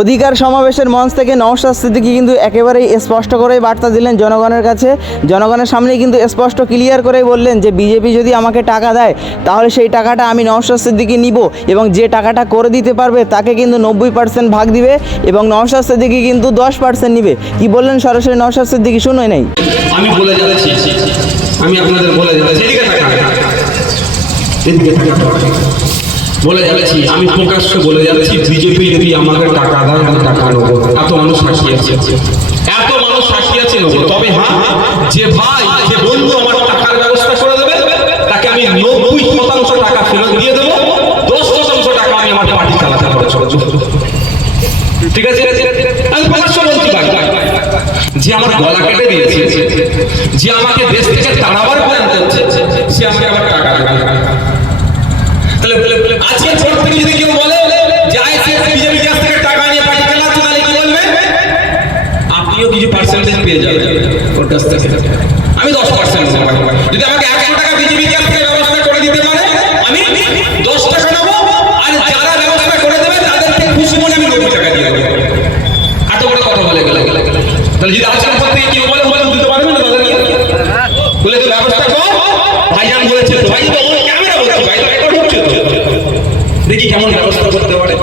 অধিকার সমাবেশের মঞ্চ থেকে নওশাদ সিদ্দিকী কিন্তু একেবারেই স্পষ্ট করেই বার্তা দিলেন জনগণের কাছে। জনগণের সামনেই কিন্তু স্পষ্ট ক্লিয়ার করেই বললেন যে বিজেপি যদি আমাকে টাকা দেয় তাহলে সেই টাকাটা আমি নওশাদ সিদ্দিকী নিব, এবং যে টাকাটা করে দিতে পারবে তাকে কিন্তু 90% ভাগ দিবে এবং নওশাদ সিদ্দিকী কিন্তু 10% নিবে। কি বললেন সরাসরি নওশাদ সিদ্দিকী, শুনোই নাই। আমি বলে যাচ্ছি, আমি আপনাদের বলে যাচ্ছি, এদিকে বলে যাচ্ছি, আমি প্রকাশ্যে বলে যাচ্ছি, বিজেপি যদি আমাকে টাকা দেয় আমি টাকা নেবো। এত মানুষ সাক্ষী আছে, এত মানুষ সাক্ষী আছে নেবো। তবে হ্যাঁ, যে ভাই যে বন্ধু আমার টাকার ব্যবস্থা করে দেবে তাকে আমি 90% টাকা ফেরত দিয়ে দেবো, 10% টাকা আমি আমার পার্টি চালাতে খরচ করবো। ঠিক আছে, আমি প্রকাশ্য বলছি ভাই, যে আমার গলা কেটে দিয়েছে, যে আমাকে দেশ থেকে তাড়াবার প্ল্যান করছে, সে আমাকে আবার টাকা দেবে। তাহলে আজকের পর থেকে যদি কেউ বলে যে আইসিএস বিজেপি কাছ থেকে টাকা নিয়ে পার্টি চালাচ্ছে, তাহলে কি বলবে? আপনিও কিছু পার্সেন্টেজ পেয়ে যাবেন ওর কাছ থেকে। আমি 10% নেবো। যদি আমাকে 100 টাকা বিজেপি কাছ থেকে ব্যবস্থা করে দিতে পারে, আমি 10 টাকা নেবো, আর যারা ব্যবস্থা করে দেবে তাদেরকে খুশি মনে আমি 90 টাকা দিয়ে দেবো। এত বড় কথা বলে গেলে, তাহলে যদি আজকের পর থেকে কেউ বলে দিতে পারবে না তাদেরকে, বলে তো ব্যবস্থা কর। ভাইজান বলেছে, ভাই তো ক্যামেরা বলছে, ভাই দেখি কেমন ব্যবস্থা করতে পারে।